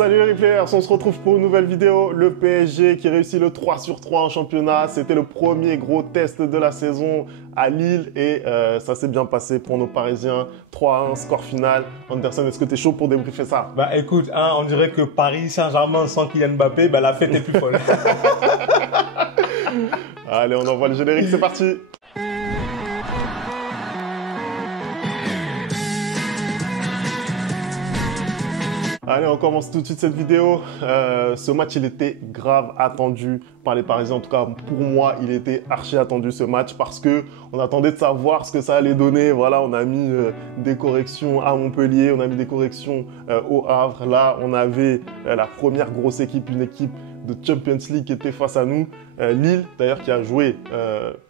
Salut les Replayers, on se retrouve pour une nouvelle vidéo. Le PSG qui réussit le 3 sur 3 en championnat. C'était le premier gros test de la saison à Lille et ça s'est bien passé pour nos Parisiens. 3-1, score final. Anderson, est-ce que tu es chaud pour débriefer ça? Bah écoute, hein, on dirait que Paris Saint-Germain sans Kylian Mbappé, bah, la fête est plus folle. Allez, on envoie le générique, c'est parti. Allez, on commence tout de suite cette vidéo. Ce match, il était grave attendu par les Parisiens. En tout cas, pour moi, il était archi attendu ce match parce que on attendait de savoir ce que ça allait donner. Voilà, on a mis des corrections à Montpellier, on a mis des corrections au Havre. Là, on avait la première grosse équipe, une équipe de Champions League qui était face à nous. Lille, d'ailleurs, qui a joué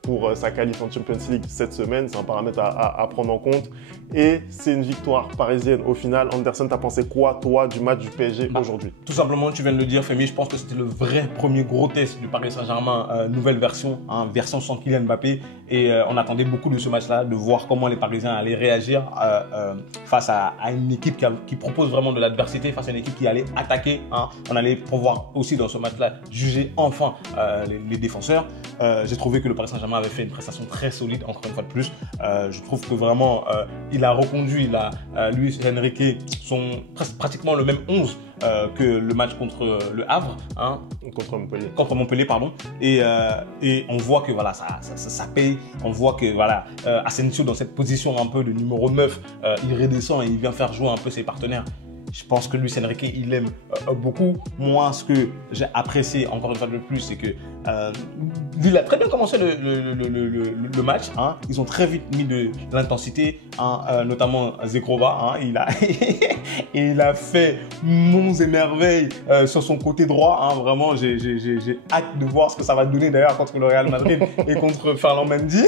pour sa qualif en Champions League cette semaine. C'est un paramètre à prendre en compte. Et c'est une victoire parisienne au final. Anderson, t'as pensé quoi, toi, du match du PSG aujourd'hui? Tout simplement, tu viens de le dire, Femi, je pense que c'était le vrai premier gros test du Paris Saint-Germain, nouvelle version, hein, version sans Kylian Mbappé. Et on attendait beaucoup de ce match-là, de voir comment les Parisiens allaient réagir face à une équipe qui propose vraiment de l'adversité, face à une équipe qui allait attaquer. Hein. On allait pouvoir aussi dans ce match-là juger enfin les défenseurs. J'ai trouvé que le Paris Saint-Germain avait fait une prestation très solide, encore une fois de plus. Je trouve que vraiment, il a reconduit, Luis Enrique, pratiquement le même 11 que le match contre le Havre. Hein, contre Montpellier, pardon. Et on voit que voilà, ça paye. On voit que voilà, Asensio, dans cette position un peu de numéro 9, il redescend et il vient faire jouer un peu ses partenaires. Je pense que Luis Enrique, il aime beaucoup. Moi, ce que j'ai apprécié encore une fois de plus, c'est que Lille a très bien commencé le match. Hein. Ils ont très vite mis de l'intensité, hein, notamment Zekrova. Hein. Il a fait monts et merveilles sur son côté droit. Hein. Vraiment, j'ai hâte de voir ce que ça va donner d'ailleurs contre le Real Madrid et contre Ferland Mendy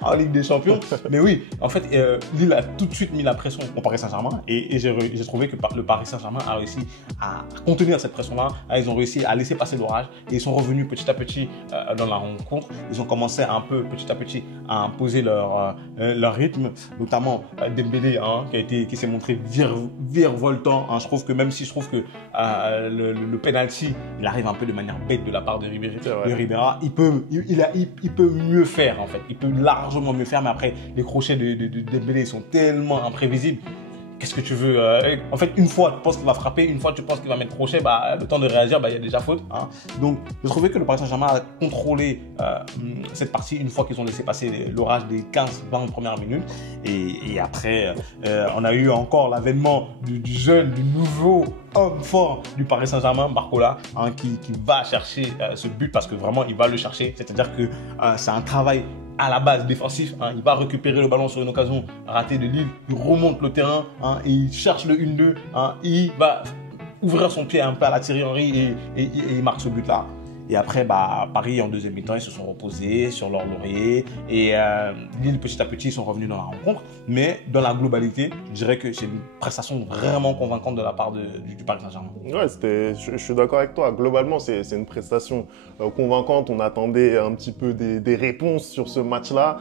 en Ligue des Champions. Mais oui, en fait, Lille a tout de suite mis la pression au Paris Saint-Germain et j'ai trouvé que le Paris Saint-Germain a réussi à contenir cette pression-là. Ils ont réussi à laisser passer l'orage et ils sont revenus petit à petit dans la rencontre. Ils ont commencé un peu petit à petit à imposer leur rythme, notamment Dembélé, hein, qui s'est montré virevoltant. Hein. Même si je trouve que le penalty, il arrive un peu de manière bête de la part de Ribéra, il peut mieux faire en fait. Il peut largement mieux faire, mais après les crochets de Dembélé sont tellement imprévisibles. Qu'est-ce que tu veux en fait, une fois, tu penses qu'il va frapper, une fois, tu penses qu'il va mettre crochet, le temps de réagir, il y a déjà faute. Hein. Donc, je trouvais que le Paris Saint-Germain a contrôlé cette partie une fois qu'ils ont laissé passer l'orage des 15-20 premières minutes. Et après, on a eu encore l'avènement du jeune, du nouveau homme fort du Paris Saint-Germain, Barcola, hein, qui va chercher ce but parce que vraiment, il va le chercher. C'est-à-dire que c'est un travail à la base défensif, hein, il va récupérer le ballon sur une occasion ratée de Lille, il remonte le terrain, hein, et il cherche le 1-2, hein, il va ouvrir son pied un peu à la Thierry Henry et il marque ce but-là. Et après, Paris, en deuxième mi-temps, ils se sont reposés sur leur laurier. Et Lille, petit à petit, ils sont revenus dans la rencontre. Mais dans la globalité, je dirais que c'est une prestation vraiment convaincante de la part du Paris Saint-Germain. Ouais, je suis d'accord avec toi. Globalement, c'est une prestation convaincante. On attendait un petit peu des réponses sur ce match-là.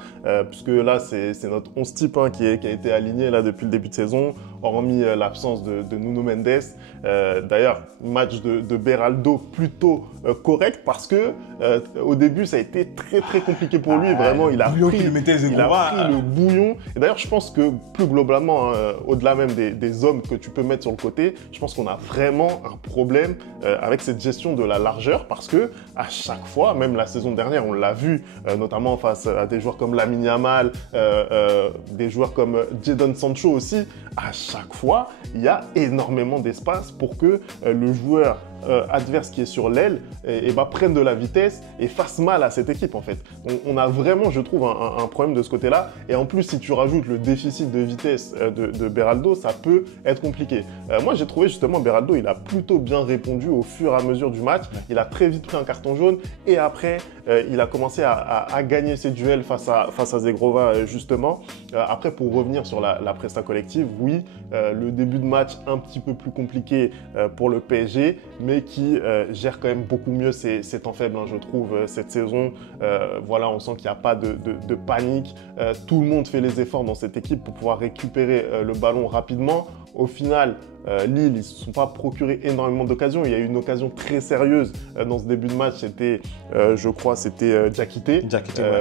Puisque là, c'est notre 11 type, hein, qui a été aligné là, depuis le début de saison, hormis l'absence de Nuno Mendes. D'ailleurs, match de Beraldo plutôt correct. Parce que au début, ça a été très compliqué pour lui. Vraiment, il a pris le bouillon. Et d'ailleurs, je pense que plus globalement, hein, au-delà même des hommes que tu peux mettre sur le côté, je pense qu'on a vraiment un problème avec cette gestion de la largeur. Parce que à chaque fois, même la saison dernière, on l'a vu, notamment face à des joueurs comme Lamine Yamal, des joueurs comme Jadon Sancho aussi, à chaque fois, il y a énormément d'espace pour que le joueur adverse qui est sur l'aile prenne de la vitesse et fasse mal à cette équipe en fait. On a vraiment, je trouve, un problème de ce côté-là. Et en plus, si tu rajoutes le déficit de vitesse de Beraldo, ça peut être compliqué. Moi, j'ai trouvé justement Beraldo, il a plutôt bien répondu au fur et à mesure du match. Il a très vite pris un carton jaune et après, il a commencé à gagner ses duels face à Zegrova justement. Après, pour revenir sur la presta collective, oui, le début de match un petit peu plus compliqué pour le PSG, mais qui gère quand même beaucoup mieux ses temps faibles, hein, je trouve, cette saison. Voilà, on sent qu'il n'y a pas de panique. Tout le monde fait les efforts dans cette équipe pour pouvoir récupérer le ballon rapidement. Au final, Lille, ils ne se sont pas procuré énormément d'occasions. Il y a eu une occasion très sérieuse dans ce début de match. C'était, je crois, Diakité.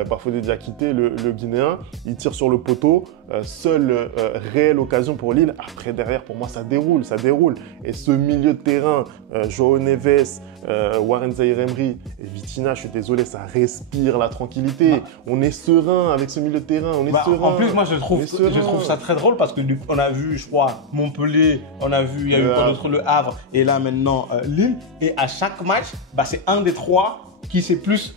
Bafodé Diakité, le Guinéen. Il tire sur le poteau. Seule réelle occasion pour Lille. Après, derrière, pour moi, ça déroule. Et ce milieu de terrain, João Neves, Warren Zaïre-Emery et Vitinha, je suis désolé, ça respire la tranquillité. On est serein avec ce milieu de terrain. Serein. En plus, moi, je trouve ça très drôle parce que on a vu, je crois, Montpellier, on a vu, il y a eu quoi d'autre, le Havre, et là maintenant Lille. Et à chaque match, c'est un des trois qui s'est plus,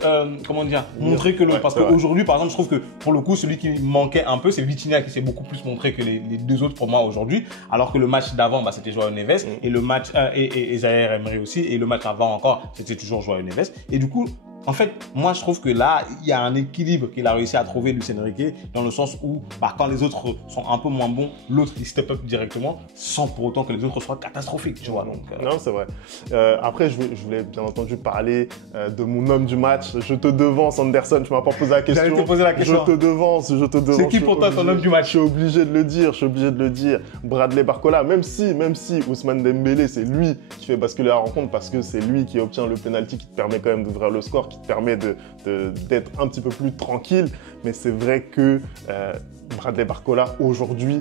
montré que l'autre. Parce qu'aujourd'hui, par exemple, je trouve que pour le coup, celui qui manquait un peu, c'est Vitinha qui s'est beaucoup plus montré que les deux autres pour moi aujourd'hui. Alors que le match d'avant, c'était João Neves et le match, et Zaïre-Emery aussi. Et le match avant encore, c'était toujours João Neves. Et du coup, en fait, moi, je trouve que là, il y a un équilibre qu'il a réussi à trouver, Luis Enrique, dans le sens où, quand les autres sont un peu moins bons, l'autre, il step up directement, sans pour autant que les autres soient catastrophiques, tu vois. Donc, Non, c'est vrai. Après, je voulais bien entendu parler de mon homme du match. Je te devance, Anderson, tu m'as pas posé la question. J'allais te poser la question. Je te devance. C'est qui pour toi ton homme du match? Je suis obligé de le dire. Bradley Barcola, même si Ousmane Dembélé, c'est lui qui fait basculer la rencontre parce que c'est lui qui obtient le penalty qui te permet quand même d'ouvrir le score, qui te permet d'être un petit peu plus tranquille. Mais c'est vrai que Bradley Barcola, aujourd'hui,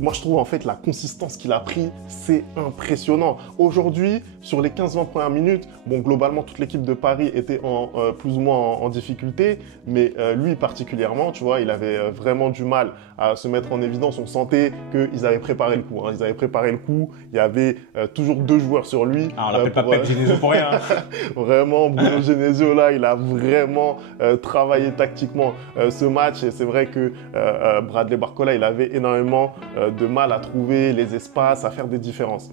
moi je trouve en fait la consistance qu'il a pris, c'est impressionnant. Aujourd'hui, sur les 15-20 premières minutes, globalement toute l'équipe de Paris était plus ou moins en difficulté, mais lui particulièrement, tu vois, il avait vraiment du mal à se mettre en évidence. On sentait qu'ils avaient préparé le coup. Il y avait toujours deux joueurs sur lui. On l'appelle pas Pep Genesio pour rien. Vraiment, Bruno Genesio, là, il a vraiment travaillé tactiquement ce match. Et c'est vrai que Bradley Barcola, il avait énormément de mal à trouver les espaces, à faire des différences.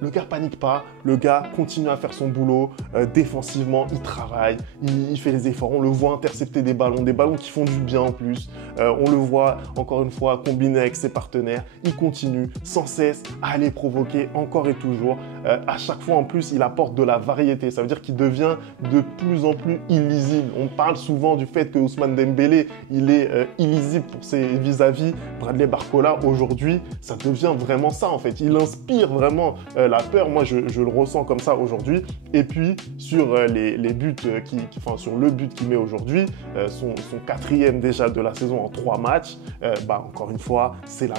Le gars panique pas, le gars continue à faire son boulot, défensivement, il travaille, il fait les efforts, on le voit intercepter des ballons qui font du bien en plus, on le voit encore une fois combiner avec ses partenaires, il continue sans cesse à aller provoquer encore et toujours, à chaque fois en plus il apporte de la variété, ça veut dire qu'il devient de plus en plus illisible. On parle souvent du fait que Ousmane Dembélé, il est illisible pour ses vis-à-vis. Bradley Barcola aujourd'hui, ça devient vraiment ça en fait, il inspire vraiment la peur, moi je le ressens comme ça aujourd'hui. Et puis sur les buts, sur le but qu'il met aujourd'hui, son quatrième déjà de la saison en 3 matchs, encore une fois, c'est la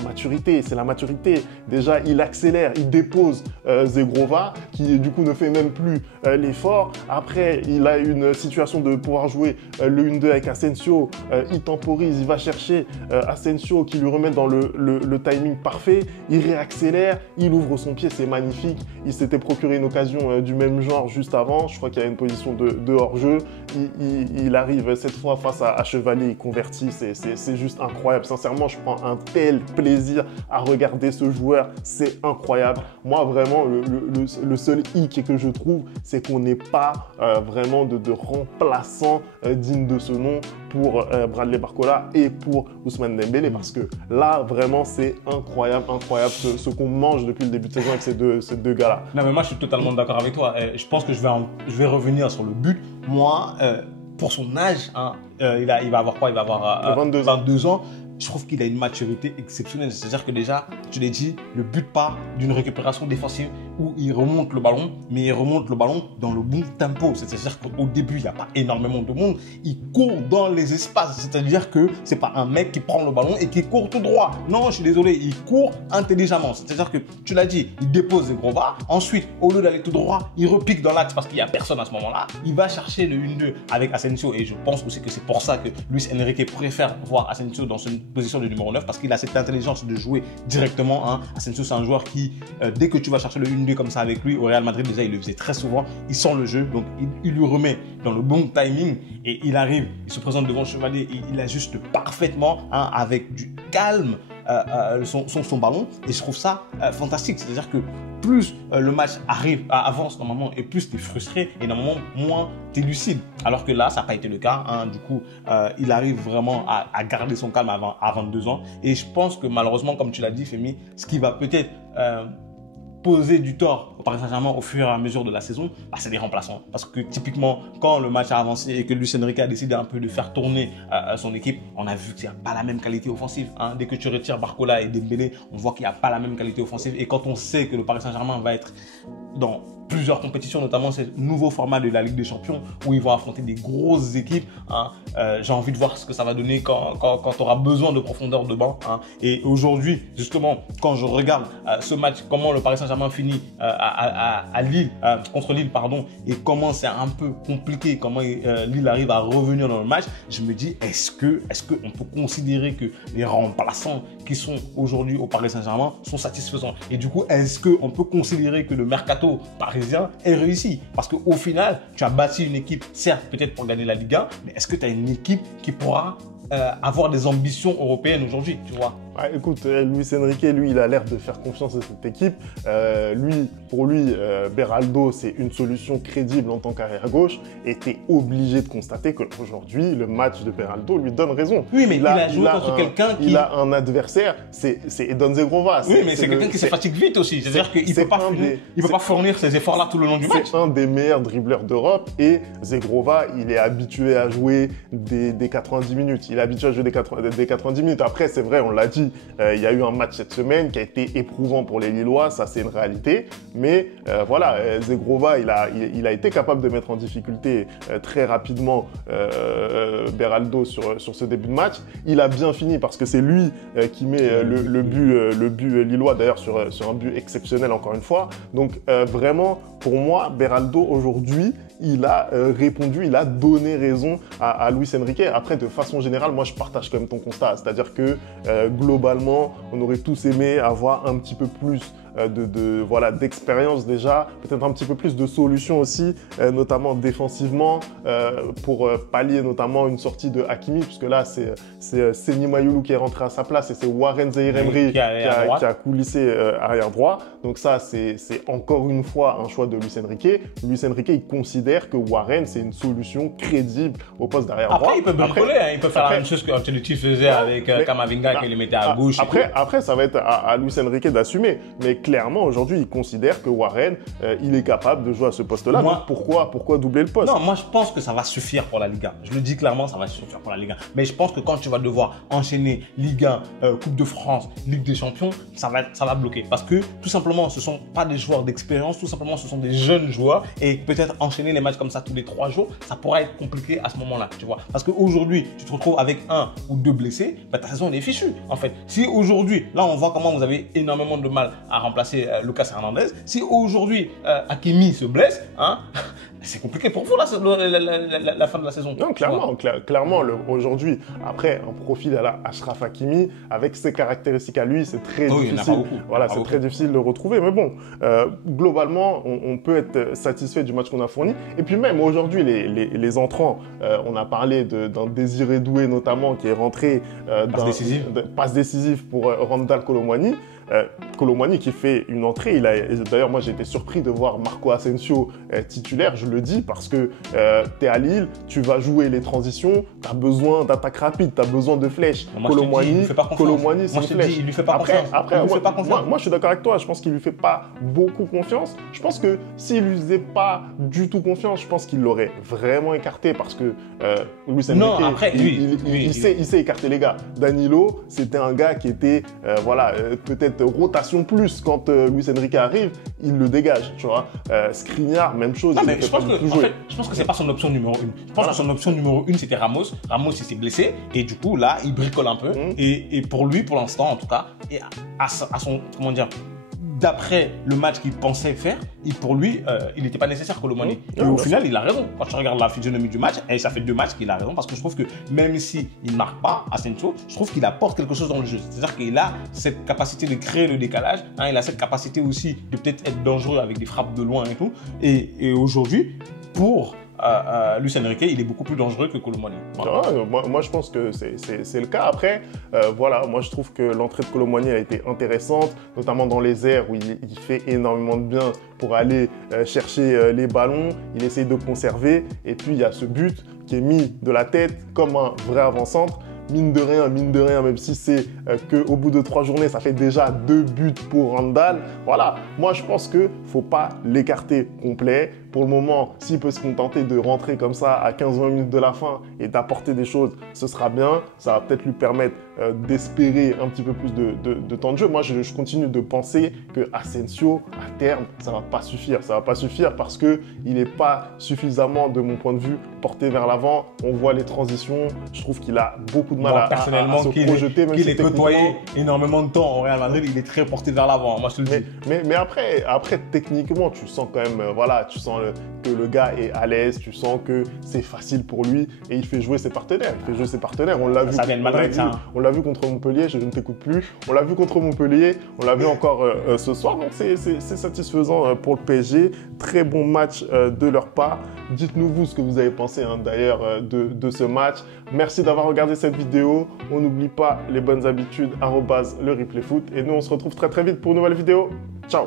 maturité. Déjà, il accélère, il dépose Zegrova, qui du coup ne fait même plus l'effort. Après, il a une situation de pouvoir jouer le 1-2 avec Asensio, il temporise, il va chercher Asensio qui lui remet dans le timing parfait, il réaccélère, il ouvre son pied, c'est magnifique. Il s'était procuré une occasion du même genre juste avant. Je crois qu'il y a une position de hors-jeu. Il arrive cette fois face à Chevalier, il convertit. C'est juste incroyable. Sincèrement, je prends un tel plaisir à regarder ce joueur. C'est incroyable. Moi, vraiment, le seul hic que je trouve, c'est qu'on n'ait pas vraiment de remplaçant digne de ce nom pour Bradley Barcola et pour Ousmane Dembélé. Parce que là, vraiment, c'est incroyable ce qu'on mange depuis le début de saison avec ces deux gars-là. Non, mais moi, je suis totalement d'accord avec toi. Je pense que je vais revenir sur le but. Moi, pour son âge, il va avoir quoi? Il va avoir 22 ans. Je trouve qu'il a une maturité exceptionnelle. C'est-à-dire que déjà, tu l'as dit, le but part d'une récupération défensive où il remonte le ballon, mais il remonte le ballon dans le bon tempo. C'est-à-dire qu'au début, il n'y a pas énormément de monde. Il court dans les espaces. C'est-à-dire que c'est pas un mec qui prend le ballon et qui court tout droit. Non, je suis désolé, il court intelligemment. C'est-à-dire que, tu l'as dit, il dépose Zegrova. Ensuite, au lieu d'aller tout droit, il repique dans l'axe parce qu'il n'y a personne à ce moment-là. Il va chercher le 1-2 avec Asensio. Et je pense aussi que c'est pour ça que Luis Enrique préfère voir Asensio dans une position de numéro 9 parce qu'il a cette intelligence de jouer directement. Asensio, c'est un joueur qui, dès que tu vas chercher le 1-2 comme ça avec lui, au Real Madrid, déjà, il le faisait très souvent. Il sent le jeu, donc il lui remet dans le bon timing et il arrive, il se présente devant Chevalier, il ajuste parfaitement avec du calme son ballon et je trouve ça fantastique. C'est-à-dire que plus le match avance normalement et plus tu es frustré et normalement moins tu es lucide. Alors que là, ça n'a pas été le cas. Du coup, il arrive vraiment à garder son calme à 22 ans. Et je pense que malheureusement, comme tu l'as dit, Femi, ce qui va peut-être poser du tort au Paris Saint-Germain au fur et à mesure de la saison, c'est des remplaçants. Parce que typiquement, quand le match a avancé et que Luis Enrique a décidé un peu de faire tourner son équipe, on a vu qu'il n'y a pas la même qualité offensive. Hein. Dès que tu retires Barcola et Dembélé, on voit qu'il n'y a pas la même qualité offensive. Et quand on sait que le Paris Saint-Germain va être dans plusieurs compétitions, notamment ce nouveau format de la Ligue des Champions où ils vont affronter des grosses équipes. Hein. J'ai envie de voir ce que ça va donner quand tu auras besoin de profondeur de banc. Hein. Et aujourd'hui, justement, quand je regarde ce match, comment le Paris Saint-Germain finit à Lille, contre Lille, pardon, et comment c'est un peu compliqué, comment Lille arrive à revenir dans le match, je me dis, est-ce qu'on peut considérer que les remplaçants qui sont aujourd'hui au Paris Saint-Germain sont satisfaisants? Et du coup, est-ce qu'on peut considérer que le mercato parisien est réussi? Parce qu'au final, tu as bâti une équipe, certes, peut-être pour gagner la Ligue 1, mais est-ce que tu as une équipe qui pourra avoir des ambitions européennes aujourd'hui, tu vois? Écoute, Luis Enrique, lui, il a l'air de faire confiance à cette équipe. Pour lui, Beraldo, c'est une solution crédible en tant qu'arrière gauche. Et tu es obligé de constater qu'aujourd'hui, le match de Beraldo lui donne raison. Oui, mais il a joué contre quelqu'un qui... Il a un adversaire, c'est Edon Zegrova. Oui, mais c'est quelqu'un qui se fatigue vite aussi. C'est-à-dire qu'il ne peut pas fournir ces efforts-là tout le long du match. C'est un des meilleurs dribbleurs d'Europe. Et Zegrova, il est habitué à jouer des 90 minutes. Il est habitué à jouer des 90 minutes. Après, c'est vrai, on l'a dit, il y a eu un match cette semaine qui a été éprouvant pour les Lillois, ça c'est une réalité. Mais voilà, Zegrova, il a été capable de mettre en difficulté très rapidement Beraldo sur ce début de match. Il a bien fini parce que c'est lui qui met le but lillois, d'ailleurs sur un but exceptionnel encore une fois. Donc vraiment, pour moi, Beraldo aujourd'hui, il a répondu, il a donné raison à Luis Enrique. Après, de façon générale, moi, je partage quand même ton constat. C'est-à-dire que globalement, on aurait tous aimé avoir un petit peu plus d'expérience déjà, peut-être un petit peu plus de solutions aussi, notamment défensivement, pour pallier notamment une sortie de Hakimi, puisque là, c'est Seny Mayulu qui est rentré à sa place et c'est Warren Zaïre-Emery qui a coulissé arrière droit. Donc ça, c'est encore une fois un choix de Luis Enrique. Luis Enrique, il considère que Warren, c'est une solution crédible au poste d'arrière droit. Après, il peut bricoler, il peut faire la même chose que Ancelotti faisait avec Camavinga qui le mettait à gauche. Après, ça va être à Luis Enrique d'assumer. Mais clairement, aujourd'hui, il considère que Warren, il est capable de jouer à ce poste-là. Donc pourquoi doubler le poste? Non, moi, je pense que ça va suffire pour la Ligue 1. Je le dis clairement, ça va suffire pour la Ligue 1. Mais je pense que quand tu vas devoir enchaîner Ligue 1, Coupe de France, Ligue des Champions, ça va bloquer. Parce que, tout simplement, ce ne sont pas des joueurs d'expérience. Tout simplement, ce sont des jeunes joueurs. Et peut-être enchaîner les matchs comme ça tous les 3 jours, ça pourra être compliqué à ce moment-là, tu vois. Parce qu'aujourd'hui, tu te retrouves avec 1 ou 2 blessés, ta saison, elle est fichue, en fait. Si aujourd'hui, là, on voit comment vous avez énormément de mal à remplacer Lucas Hernandez. Si aujourd'hui, Hakimi se blesse, hein, c'est compliqué pour vous la fin de la saison. Non, clairement, aujourd'hui, après, un profil à la Achraf Hakimi, avec ses caractéristiques à lui, c'est très difficile. Voilà, c'est très difficile de retrouver. Mais bon, globalement, on peut être satisfait du match qu'on a fourni. Et puis même aujourd'hui, les entrants, on a parlé d'un Désiré Doué notamment qui est rentré passe décisive pour Randal Kolo Muani. Kolo Muani qui fait une entrée, d'ailleurs moi j'ai été surpris de voir Marco Asensio titulaire, je le dis parce que tu es à Lille, tu vas jouer les transitions, tu as besoin d'attaque rapide, tu as besoin de flèches. Kolo Muani c'est une flèche. Il lui fait pas confiance. Moi je suis d'accord avec toi, je pense qu'il lui fait pas beaucoup confiance. Je pense que s'il lui faisait pas du tout confiance, je pense qu'il l'aurait vraiment écarté parce que Luis Enrique, il sait écarter les gars. Danilo, c'était un gars qui était peut-être rotation plus quand Luis Enrique arrive, il le dégage, tu vois. Skriniar, même chose. Je pense que c'est pas son option numéro 1. Je pense que son option numéro 1 c'était Ramos. Ramos il s'est blessé et du coup là il bricole un peu et pour lui pour l'instant en tout cas et à son comment dire. D'après le match qu'il pensait faire, pour lui, il n'était pas nécessaire Kolo Muani. Et au final, il a raison. Quand tu regardes la physionomie du match, et ça fait 2 matchs qu'il a raison, parce que je trouve que même s'il ne marque pas Asensio, je trouve qu'il apporte quelque chose dans le jeu. C'est-à-dire qu'il a cette capacité de créer le décalage, il a cette capacité aussi de peut-être être dangereux avec des frappes de loin et tout. Et aujourd'hui, pour Luis Enrique, il est beaucoup plus dangereux que Kolo Muani. Moi, je pense que c'est le cas. Après, moi, je trouve que l'entrée de Kolo Muani a été intéressante, notamment dans les airs où il fait énormément de bien pour aller chercher les ballons. Il essaye de conserver. Et puis, il y a ce but qui est mis de la tête comme un vrai avant-centre. mine de rien, même si c'est qu'au bout de 3 journées, ça fait déjà 2 buts pour Randall. Voilà, moi je pense qu'il ne faut pas l'écarter complet. Pour le moment, s'il peut se contenter de rentrer comme ça à 15-20 minutes de la fin et d'apporter des choses, ce sera bien. Ça va peut-être lui permettre d'espérer un petit peu plus de temps de jeu. Moi, je continue de penser que Asensio, à terme, ça ne va pas suffire. Ça ne va pas suffire parce qu'il n'est pas suffisamment, de mon point de vue, porté vers l'avant. On voit les transitions. Je trouve qu'il a beaucoup de mal à se projeter. Qu'il est côtoyé énormément de temps au Real Madrid, il est très porté vers l'avant. Moi, je te le dis. Mais après, techniquement, tu sens quand même, voilà, tu sens que le gars est à l'aise, tu sens que c'est facile pour lui et il fait jouer ses partenaires. On l'a vu. Ça vient de Madrid, ça. On l'a vu contre Montpellier, je ne t'écoute plus. On l'a vu contre Montpellier, on l'a vu encore ce soir. Donc c'est satisfaisant pour le PSG. Très bon match de leur part. Dites-nous vous ce que vous avez pensé d'ailleurs de ce match. Merci d'avoir regardé cette vidéo. On n'oublie pas les bonnes habitudes, @le replay foot. Et nous on se retrouve très vite pour une nouvelle vidéo. Ciao.